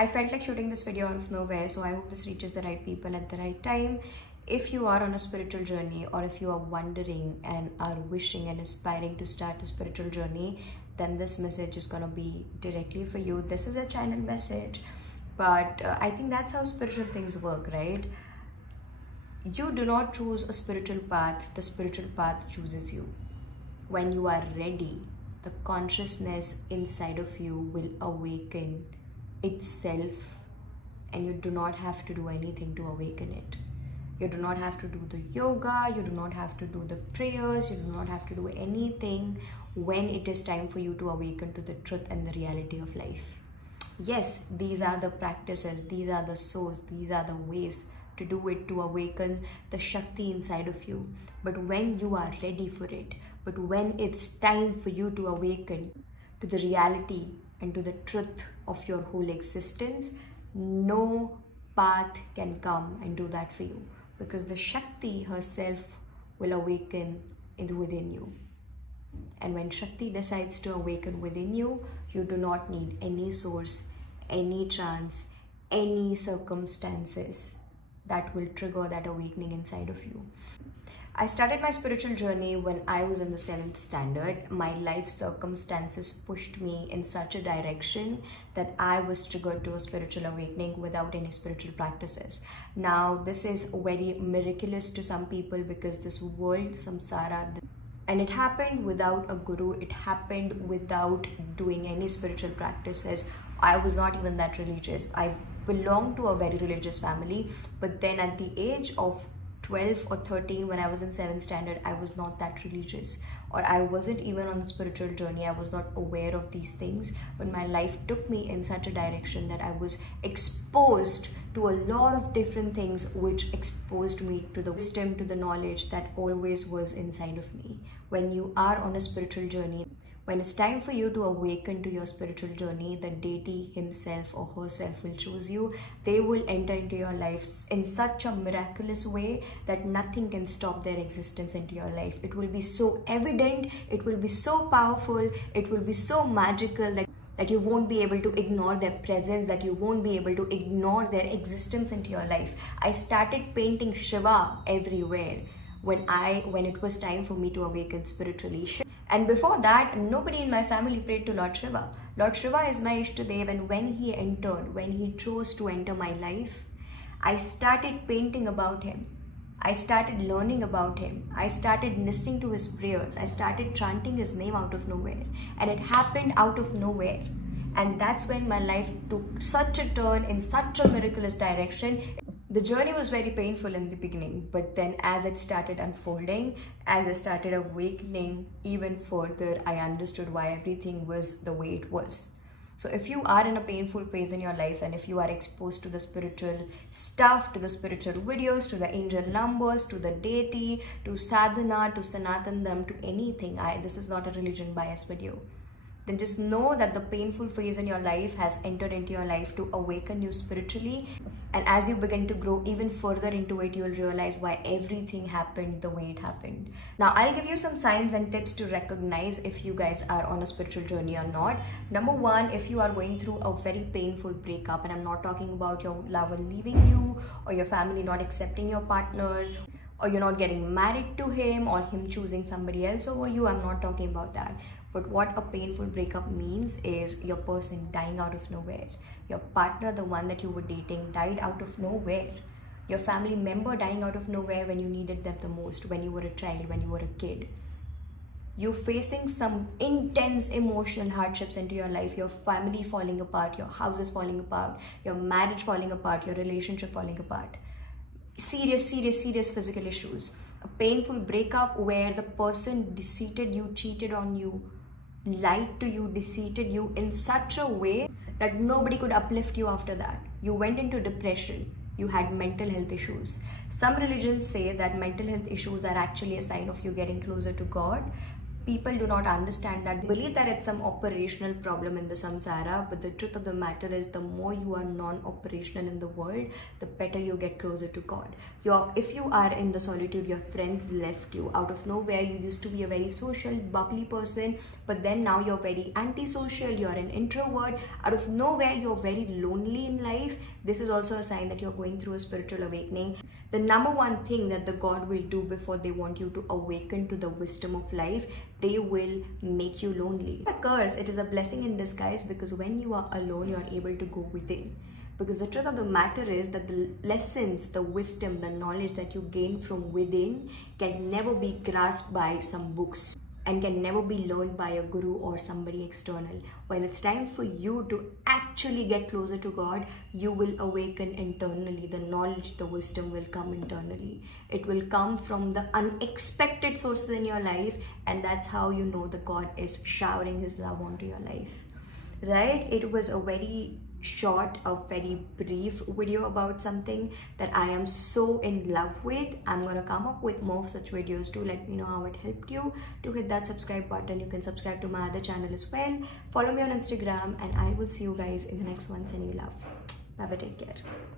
I felt like shooting this video out of nowhere, so I hope this reaches the right people at the right time. If you are on a spiritual journey, or if you are wondering and are wishing and aspiring to start a spiritual journey, then this message is going to be directly for you. This is a channel message, but I think that's how spiritual things work, right? You do not choose a spiritual path, the spiritual path chooses you. When you are ready, the consciousness inside of you will awaken itself, and you do not have to do anything to awaken it. You do not have to do the yoga, you do not have to do the prayers, you do not have to do anything when it is time for you to awaken to the truth and the reality of life. Yes, these are the practices, these are the source, these are the ways to do it, to awaken the Shakti inside of you. But when you are ready for it, but when it's time for you to awaken to the reality and to the truth of your whole existence, no path can come and do that for you, because the Shakti herself will awaken within you. And when Shakti decides to awaken within you, you do not need any source, any chance, any circumstances that will trigger that awakening inside of you. I started my spiritual journey when I was in the 7th standard. My life circumstances pushed me in such a direction that I was triggered to a spiritual awakening without any spiritual practices. Now, this is very miraculous to some people, because this world, samsara, and it happened without a guru, it happened without doing any spiritual practices. I was not even that religious. I belonged to a very religious family, but then at the age of 12 or 13, when I was in 7th standard, I was not that religious, or I wasn't even on the spiritual journey. I was not aware of these things, but my life took me in such a direction that I was exposed to a lot of different things, which exposed me to the wisdom, to the knowledge that always was inside of me. When you are on a spiritual journey, when it's time for you to awaken to your spiritual journey, the deity himself or herself will choose you. They will enter into your life in such a miraculous way that nothing can stop their existence into your life. It will be so evident, it will be so powerful, it will be so magical that you won't be able to ignore their presence, that you won't be able to ignore their existence into your life. I started painting Shiva everywhere when it was time for me to awaken spiritually. And before that, nobody in my family prayed to Lord Shiva. Lord Shiva is my Ishtadev, and when he chose to enter my life, I started painting about him. I started learning about him. I started listening to his prayers. I started chanting his name out of nowhere. And it happened out of nowhere. And that's when my life took such a turn in such a miraculous direction. The journey was very painful in the beginning, but then as it started unfolding, as I started awakening even further, I understood why everything was the way it was. So if you are in a painful phase in your life, and if you are exposed to the spiritual stuff, to the spiritual videos, to the angel numbers, to the deity, to sadhana, to Sanatandam, to anything, this is not a religion bias video, then just know that the painful phase in your life has entered into your life to awaken you spiritually. And as you begin to grow even further into it, you'll realize why everything happened the way it happened. Now, I'll give you some signs and tips to recognize if you guys are on a spiritual journey or not. Number one, if you are going through a very painful breakup, and I'm not talking about your lover leaving you, or your family not accepting your partner, or you're not getting married to him, or him choosing somebody else over you, I'm not talking about that. But what a painful breakup means is your person dying out of nowhere. Your partner, the one that you were dating, died out of nowhere. Your family member dying out of nowhere when you needed them the most, when you were a child, when you were a kid. You're facing some intense emotional hardships into your life, your family falling apart, your house is falling apart, your marriage falling apart, your relationship falling apart. Serious physical issues. A painful breakup where the person deceived you, cheated on you, lied to you, deceived you in such a way that nobody could uplift you after that. You went into depression. You had mental health issues. Some religions say that mental health issues are actually a sign of you getting closer to God. people do not understand that. They believe that it's some operational problem in the samsara, but the truth of the matter is the more you are non-operational in the world, the better you get closer to God. If you are in the solitude, your friends left you out of nowhere. You used to be a very social, bubbly person, but then now you're very antisocial, you're an introvert. Out of nowhere, you're very lonely in life. This is also a sign that you're going through a spiritual awakening. The number one thing that the God will do before they want you to awaken to the wisdom of life, they will make you lonely. A curse, it is a blessing in disguise, because when you are alone, you are able to go within. Because the truth of the matter is that the lessons, the wisdom, the knowledge that you gain from within can never be grasped by some books and can never be learned by a guru or somebody external. When it's time for you to actually get closer to God, you will awaken internally. The knowledge, the wisdom will come internally. It will come from the unexpected sources in your life, and that's how you know that God is showering His love onto your life. Right? It was a very short, a very brief video about something that I am so in love with. I'm gonna come up with more such videos too. Let me know how it helped you. To hit that subscribe button, you can subscribe to my other channel as well. Follow me on Instagram, and I will see you guys in the next one. Sending you love. Bye bye, take care.